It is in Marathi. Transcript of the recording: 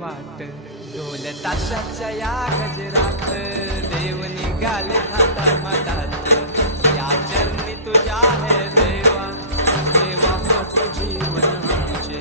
वाट ढोल ताशाच्या या गजरात देव निघाले थाटा माटात या चरणी तुझ्या हे देवा देवा मोठे जीवन आमचे